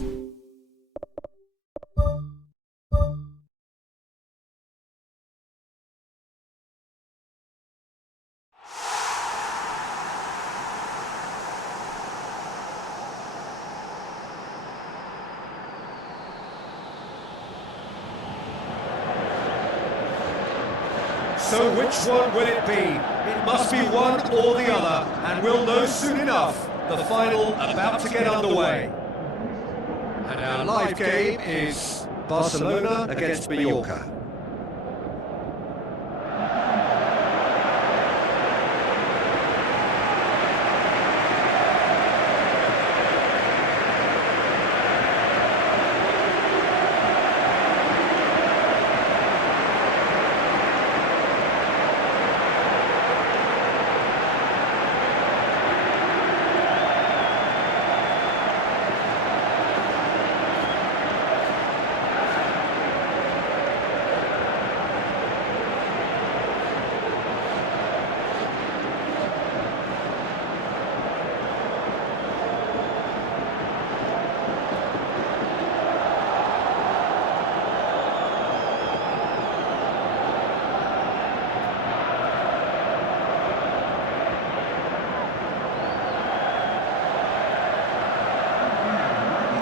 minutes. So which one will it be? It must be one or the other, and we'll know soon enough. The final about to get underway. And our live game is Barcelona against Mallorca.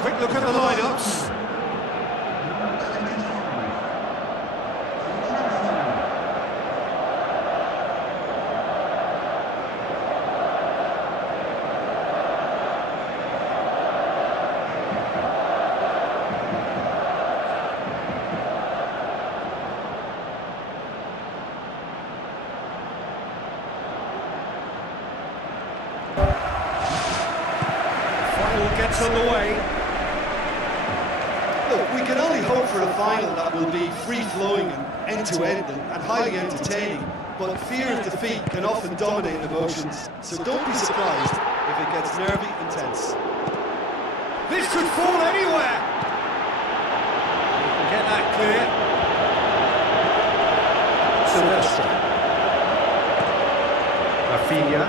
Quick look at the lineups. Final gets underway. Look, we can only hope for a final that will be free-flowing and end-to-end and highly entertaining, but fear of defeat can often dominate emotions, so don't be surprised if it gets nervy and tense. This could fall anywhere! Get that clear. Sylvestre. Vidio.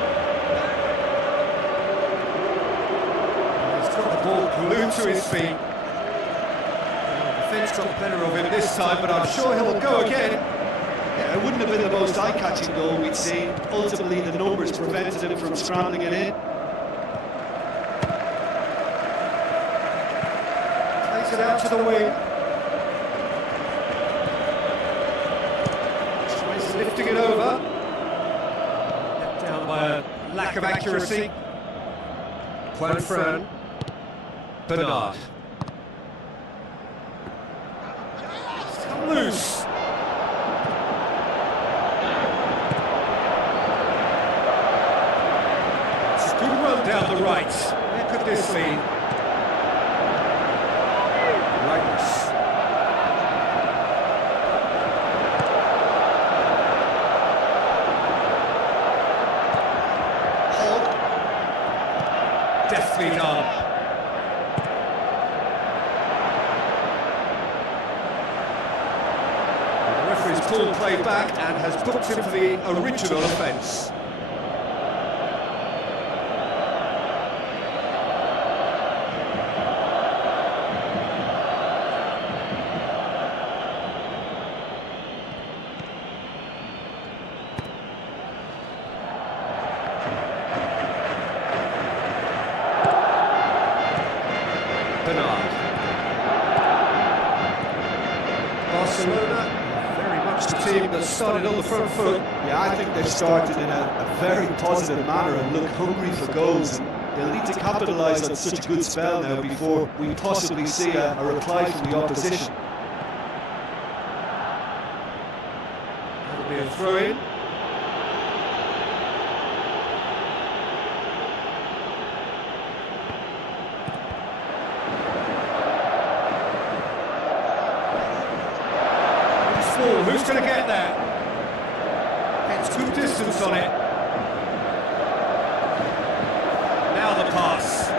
He's got the ball glued to his feet. Defence got the better of him this time, but I'm sure he'll go again. Yeah, it wouldn't have been the most eye-catching goal we'd seen. Ultimately, the numbers prevented him from scrambling it in. Plays it out to the wing. Tries lifting it over. Let down by a lack of accuracy. Fran. Bernard. Loose. It's a good run down the right. Where could this lead? Rightness. Hog. Deftly done. He's pulled play back and has booked him for the original offence. Bernard. Barcelona. The team that started on the front foot. Yeah, I think they've started in a very positive manner and look hungry for goals. And they'll need to capitalise on such a good spell now before we possibly see a reply from the opposition. That'll be a throw-in. Who's going to get that? It's good distance on it. Now the pass.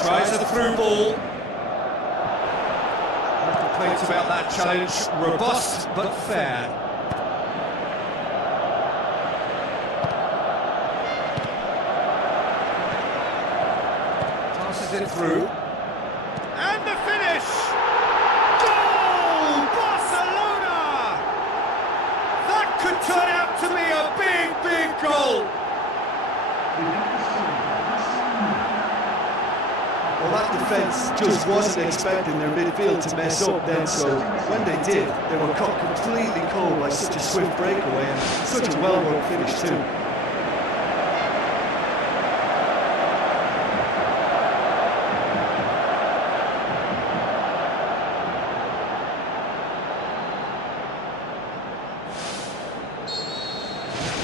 Tries a through ball. No complaints about that challenge. Robust but fair. it through. And the finish! Goal! Barcelona! That could turn out to be a big, big goal! Well, that defence just wasn't expecting their midfield to mess up then, so when they did, they were caught completely cold by such a swift breakaway and such a well-worked finish too.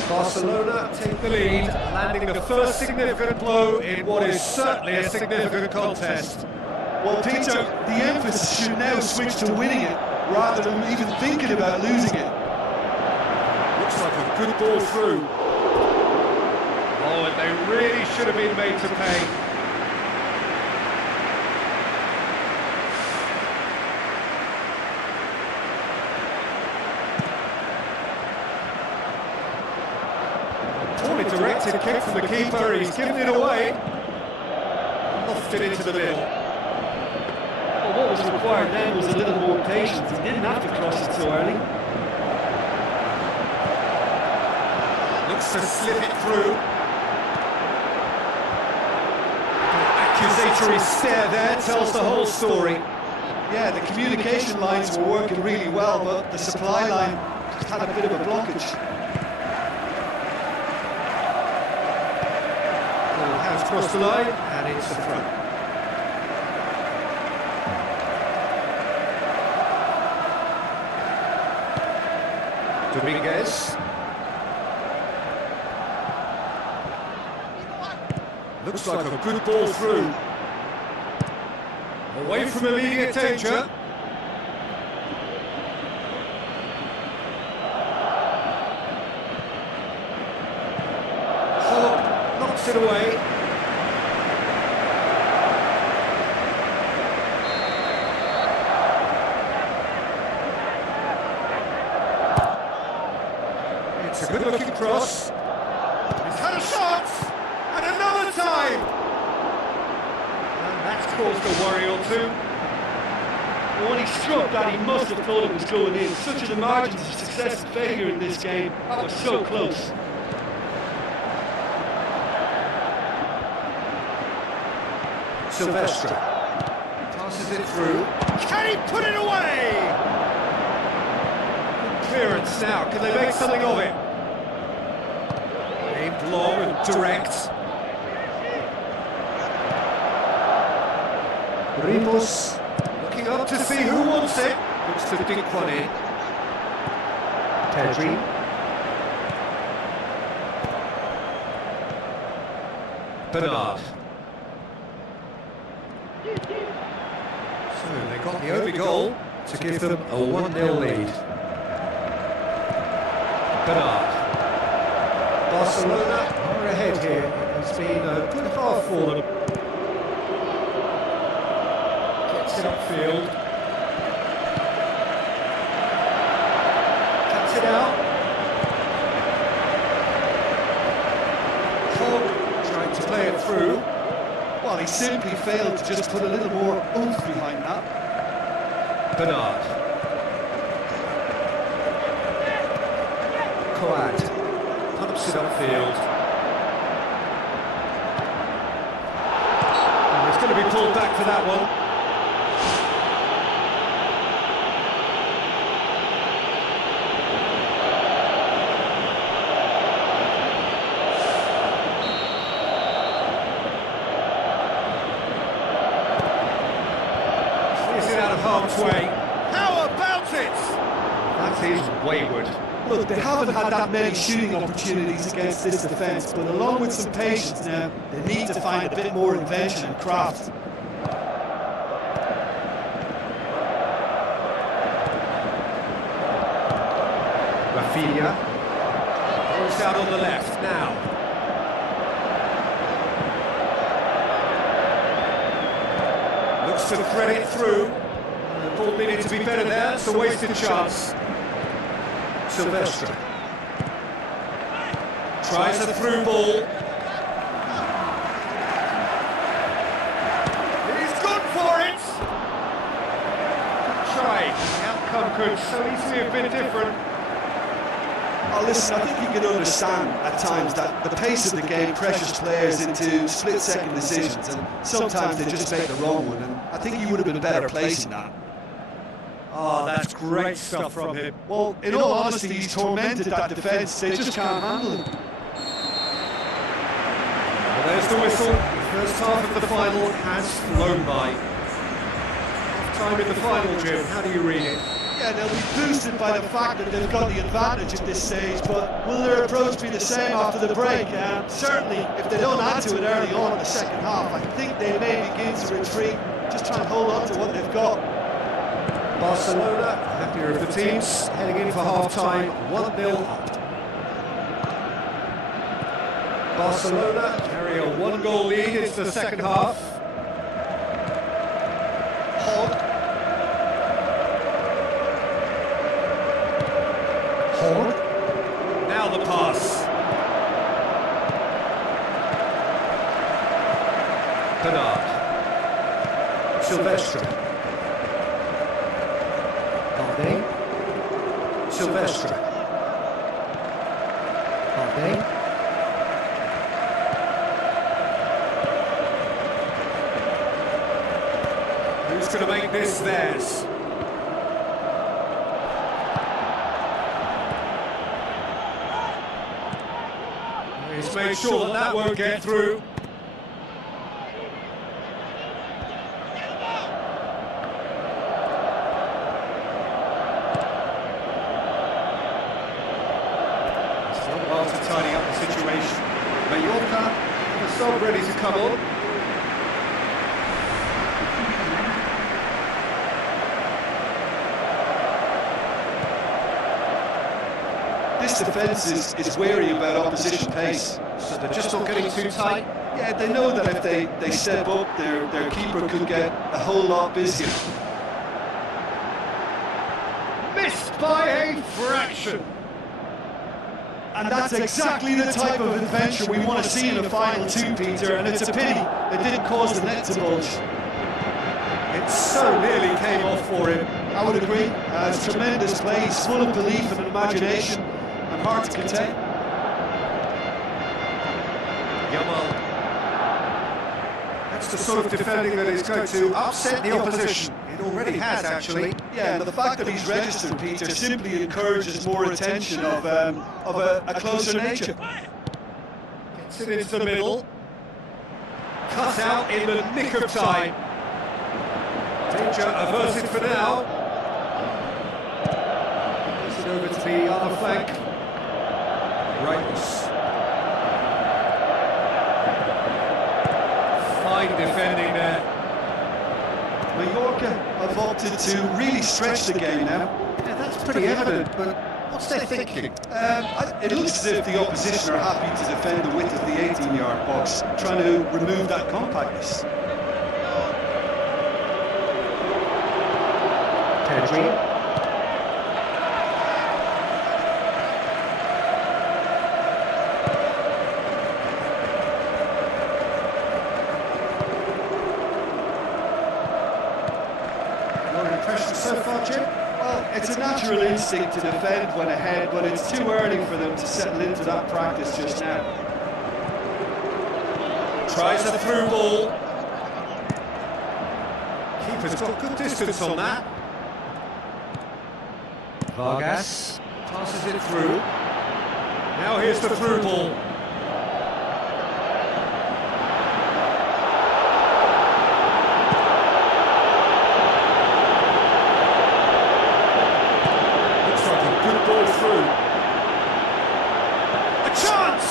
Barcelona take the lead, landing the first significant blow in what is certainly a significant contest. Well, Peter, the emphasis should now switch to winning it, rather than even thinking about losing it. Looks like a good ball through. Oh, and they really should have been made to pay. Poorly directed kick from the keeper, he's given it away. Lofted into the middle. Well, what was required then was a little more patience. He didn't have to cross it so early. Looks to slip it through. Accusatory stare there tells the whole story. Yeah, the communication lines were working really well, but the supply line had a bit of a blockage. Ball has crossed the line, and it's a throw. Dominguez. Looks like a good ball through. Away from immediate danger. Hogg knocks it away. It's a good-looking cross. He's had a shot! And another time! And that's caused a worry or two. But when he struck that, he must have thought it was going in. Such are the margins of success and failure in this game. That was so close. Sylvestre passes it through. Can he put it away? Good clearance now. Can they make something of it? Aimed long and direct. Ramos looking up to see who wants it. Looks to dink one in. Terima. Bernard. So they got the only goal to give them a 1-0 lead. Bernard. Barcelona are ahead here. It's been a good half for them. Gets it upfield. Cuts it out. Hogg trying to play it through. Well, he simply failed to just put a little more oomph behind that. Bernard. Coad pumps it upfield. And it's going to be pulled back for that one. Out of harm's way. How about it? That is wayward. Look, they haven't had that many shooting opportunities against this defence, but along with some patience now, they need to find a bit more invention and craft. Vidio. Ball's out on the left now. Looks to thread it through. The ball needed to be better there, it's a wasted chance. Sylvestre. Tries a through ball. outcome could so easily have been different. Oh, listen, I think you can understand at times that the pace of the game pressures players into split-second decisions, and sometimes they just make the wrong one, and I think he would have been better placed in that. Oh, that's great stuff from him. Well, in all honesty, he's tormented that defence. They just can't handle him. Well, there's the whistle. The first half of the final has flown by. Time in the final, Jim. How do you read it? Yeah, they'll be boosted by the fact that they've got the advantage at this stage, but will their approach be the same after the break? Certainly, if they don't add to it early on in the second half, I think they may begin to retreat, just try and hold on to what they've got. Barcelona, happier of the teams, heading in for half-time, 1-0 up. Barcelona carry a one-goal lead into the second half. Hogg. Now the pass. Bernard. Sylvestre. Sylvestre. Who's going to make this theirs? He's made sure that that won't get through. To tidy up the situation. Mallorca, the sub ready to come on. This defence is wary about opposition pace. So they're just not getting too tight? Yeah, they know that if they step up, their keeper could get a whole lot busier. Missed by a fraction. And that's exactly the type of adventure we want to see in the final two, Peter, and it's a pity it didn't cause the net to bulge. It so nearly came off for him. I would agree. It's tremendous play, he's full of belief and imagination, and hard to contain. Yamal. That's the sort of defending that is going to upset the opposition. It already has, actually. Yeah, and the fact that he's registered, Peter, simply encourages more attention of a closer nature. Gets it into the middle. Cut out in the nick of time. Danger averted for now. Pass it over to the other flank. Rightness. Fine defending there. Mallorca have opted to really stretch the game now. Yeah, that's pretty evident, but what's their thinking? It looks as if the opposition are happy to defend the width of the 18-yard box, trying to remove that compactness. Your impression so far, Jim? Well, it's a natural instinct to defend when ahead, but it's too early for them to settle into that practice just now. Tries a through ball. Keeper's got good distance on that. Vargas passes it through. Now here's the through ball. Looks like a good ball through. A chance!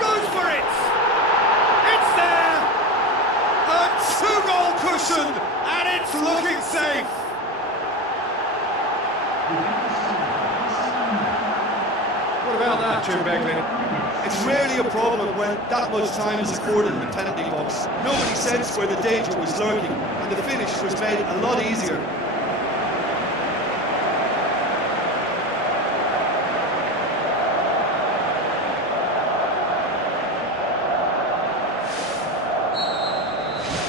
Goes for it! It's there! A two-goal cushion, and it's looking safe! What about that, Jim Begley? It's rarely a problem when that much time is afforded in the penalty box. Nobody sensed where the danger was lurking, and the finish was made a lot easier.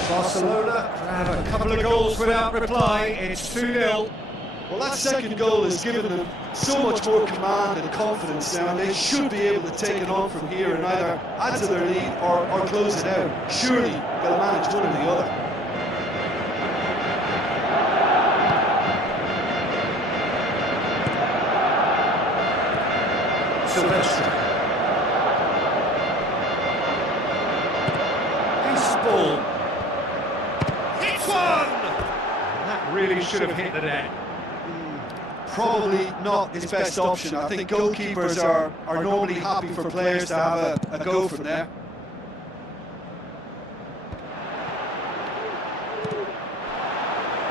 Barcelona grab a couple of goals without reply. It's 2-0. Well, that second goal has given them so much more command and confidence now, and they should be able to take it on from here and either add to their lead or close it out. Surely they'll manage one or the other. Sylvestre. This ball. Hits one! That really should have hit the net. Probably not his best option. I think goalkeepers are normally happy for players to have a go from there.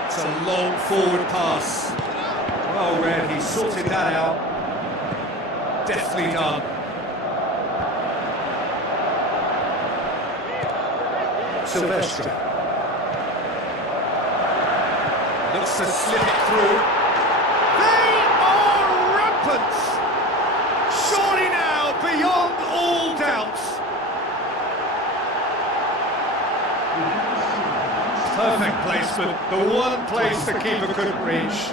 It's a long forward pass. Well read, he sorted that out. Deftly done. Sylvestre. Looks to slip it through. They are rampant! Surely now, beyond all doubt. Perfect placement, the one place the keeper couldn't reach.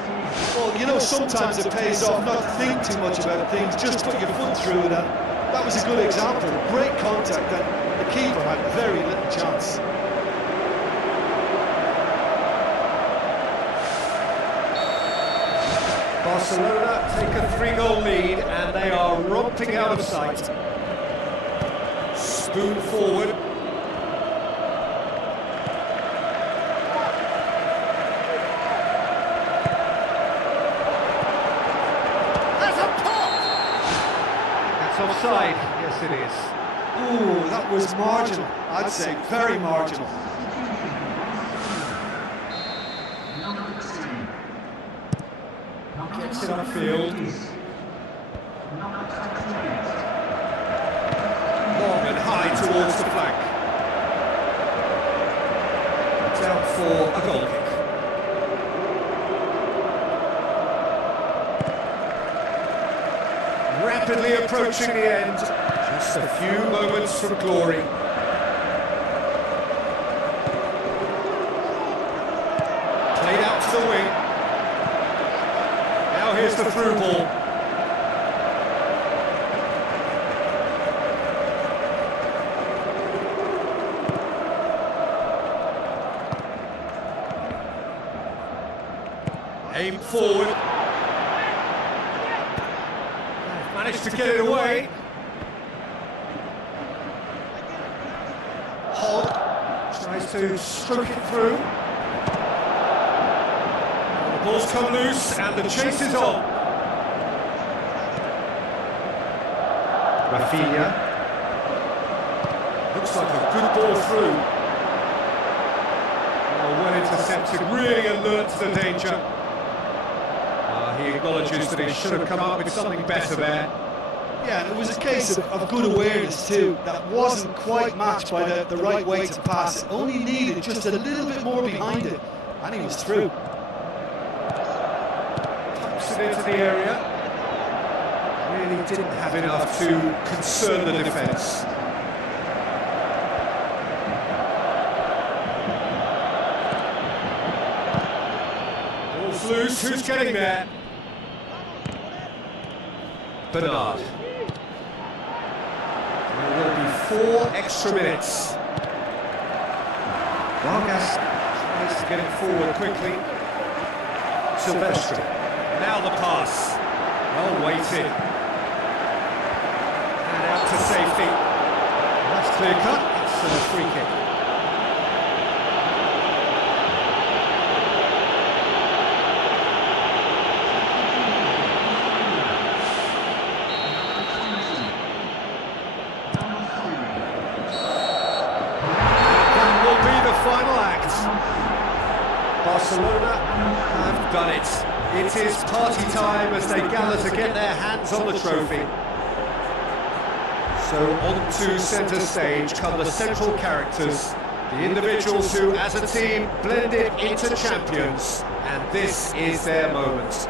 Well, you know, sometimes it pays off not to think too much about things, just put your foot through it, and that was a good example. Great contact, and the keeper had very little chance. Barcelona take a 3-goal lead and they are romping out of sight. Spoon forward. That's a pop! That's offside. Yes, it is. Ooh, that was marginal, I'd say, very marginal. Gets it upfield. Long and high towards the flank. It's out for a goal kick. Rapidly approaching the end. Just a few moments from glory. Played out to the wing. Now here's the through ball. Aim forward. Managed to get it away. Hogg tries to stroke it through. The ball's come loose and the chase is on. Rafinha. Looks like a good ball through. Oh, well intercepted, really alert to the danger. He acknowledges that he should have come up with something better there. Yeah, and it was a case of good awareness too. That wasn't quite matched by the right way to pass it. Only needed just a little bit more behind it, and he was through. Pumps it into the area. Really didn't have enough to concern the defence. Ball's loose, who's getting there? Bernard. There will be 4 extra minutes. Vargas tries to get it forward quickly. Sylvestre. Now the pass. Well weighted. And out to safety. That's clear cut. It's a free kick. Final act. Barcelona have done it. It is party time as they gather to get their hands on the trophy. So on to centre stage come the central characters, the individuals who as a team blended into champions, and this is their moment.